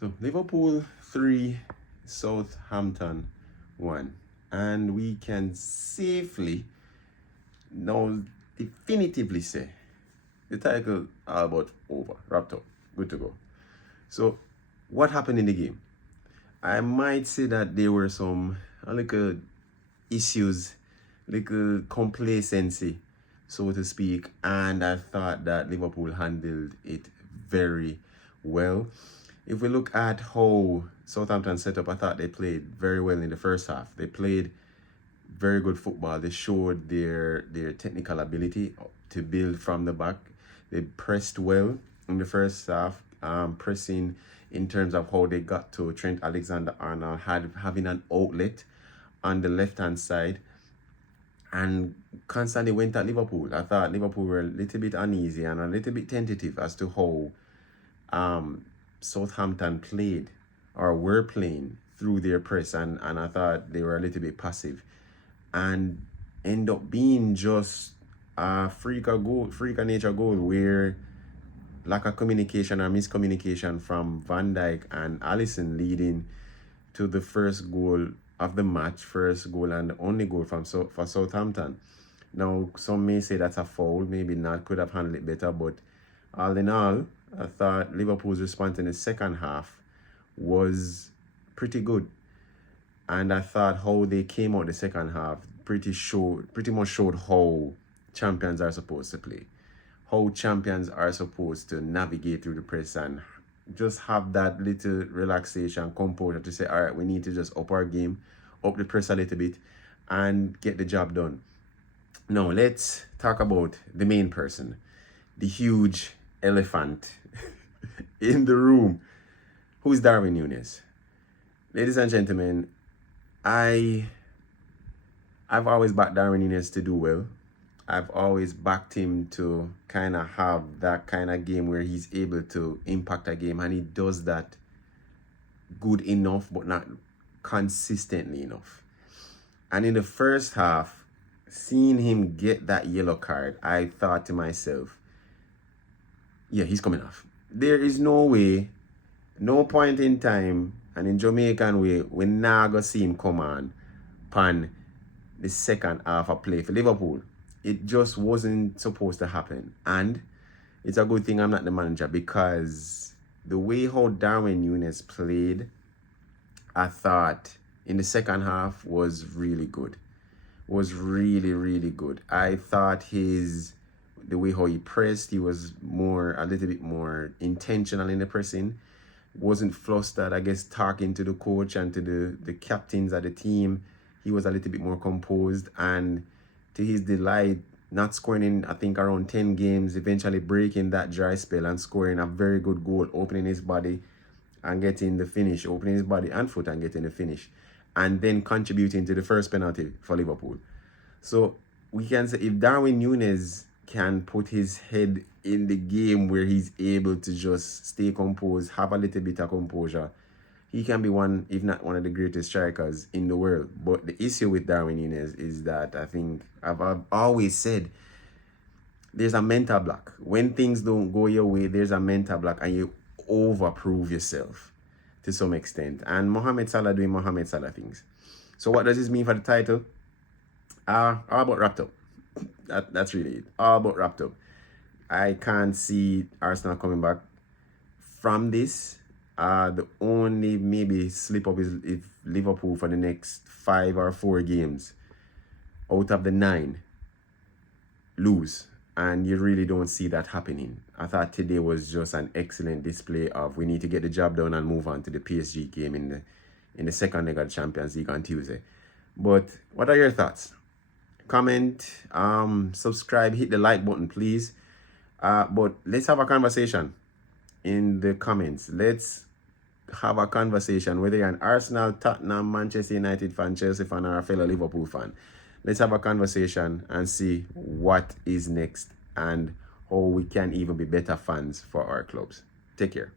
So Liverpool 3, Southampton 1. And we can safely now definitively say the title all about over, wrapped up, good to go. So what happened in the game? I might say that there were some little issues, little complacency, so to speak, and I thought that Liverpool handled it very well. If we look at how Southampton set up, I thought they played very well in the first half. They played very good football. They showed their technical ability to build from the back. They pressed well in the first half, pressing in terms of how they got to Trent Alexander-Arnold, having an outlet on the left-hand side, and constantly went at Liverpool. I thought Liverpool were a little bit uneasy and a little bit tentative as to how Southampton played or were playing through their press, and I thought they were a little bit passive and end up being just a freak of nature goal where lack of communication or miscommunication from Van Dijk and Alisson leading to the first goal of the match, first goal and the only goal for Southampton. Now, some may say that's a foul, maybe not, could have handled it better, but all in all, I thought Liverpool's response in the second half was pretty good. And I thought how they came out the second half pretty much showed how champions are supposed to play. How champions are supposed to navigate through the press and just have that little relaxation, composure to say, all right, we need to just up our game, up the press a little bit, and get the job done. Now, let's talk about the main person, the huge elephant in the room. Who's Darwin Núñez? Ladies and gentlemen, I've always backed Darwin Núñez to do well. I've always backed him to kind of have that kind of game where he's able to impact a game, and he does that good enough but not consistently enough. And in the first half, seeing him get that yellow card, I thought to myself, yeah, he's coming off. There is no way, no point in time, and in Jamaican way, we're not going to see him come on pan the second half of play for Liverpool. It just wasn't supposed to happen. And it's a good thing I'm not the manager, because the way how Darwin Núñez played, I thought in the second half was really good. Was really, really good. I thought the way how he pressed, he was a little bit more intentional in the pressing. Wasn't flustered, I guess, talking to the coach and to the captains of the team. He was a little bit more composed, and to his delight, not scoring in, I think, around 10 games, eventually breaking that dry spell and scoring a very good goal, opening his body and getting the finish, opening his body and foot and getting the finish, and then contributing to the first penalty for Liverpool. So we can say if Darwin Núñez can put his head in the game where he's able to just stay composed, have a little bit of composure, he can be one, if not one of the greatest strikers in the world. But the issue with Darwin Núñez is that I think I've always said there's a mental block. When things don't go your way, there's a mental block and you overprove yourself to some extent. And Mohamed Salah doing Mohamed Salah things. So what does this mean for the title? All about wrapped up. That's really it. All about wrapped up. I can't see Arsenal coming back from this. The only maybe slip up is if Liverpool for the next 5 or 4 games out of the 9 lose, and you really don't see that happening. I thought today was just an excellent display of we need to get the job done and move on to the PSG game in the second leg of the Champions League on Tuesday. But what are your thoughts? Comment, subscribe, hit the like button, please. But let's have a conversation in the comments. Let's have a conversation, whether you're an Arsenal, Tottenham, Manchester United fan, Chelsea fan, or a fellow Liverpool fan. Let's have a conversation and see what is next and how we can even be better fans for our clubs. Take care.